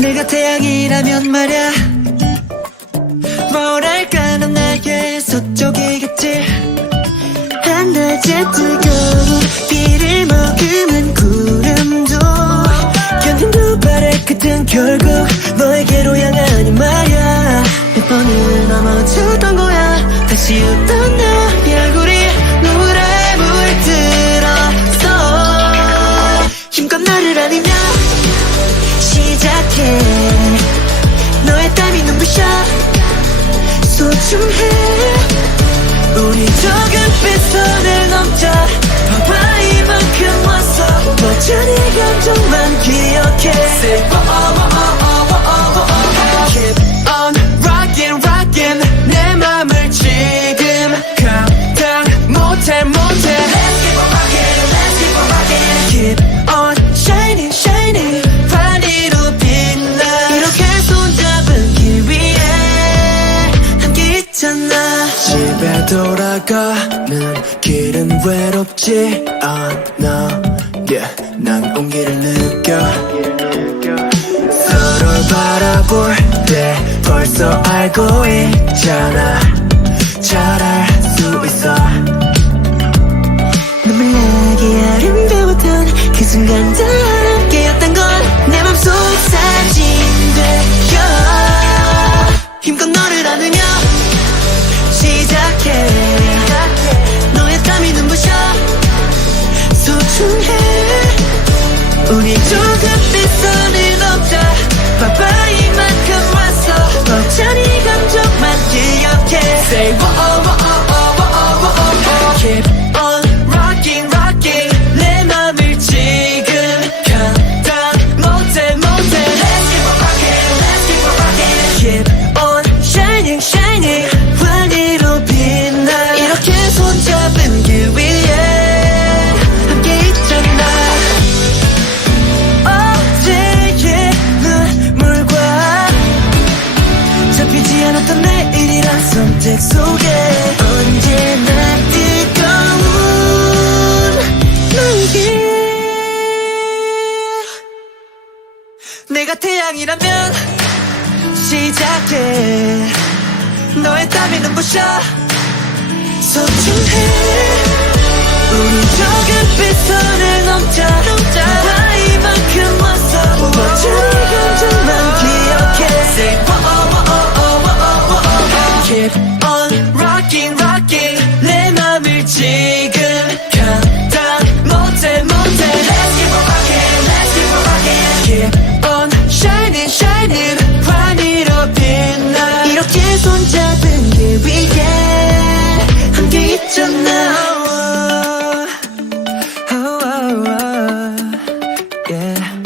내가 태양이라면 말야 뭐랄까 넌 나의 서쪽이겠지. 한낮에 뜨거운 비를 머금은 구름도 견딘 두 발의 끝은 결국 소중해. 우리 적은 빛선을 넘자. 괜찮아. 집에 돌아가는 길은 외롭지 않아. Yeah. 난 온기를 느껴. 서로 바라볼 때 벌써 알고 있잖아. 잘 알 수 있어. 너무나게 아름다웠던 그 순간들 Say what? 속에 언제나 뜨거운 너에게 내가 태양이라면 시작해. 너의 땀이 눈부셔 소중해. 우리 적은 빛선을 yeah.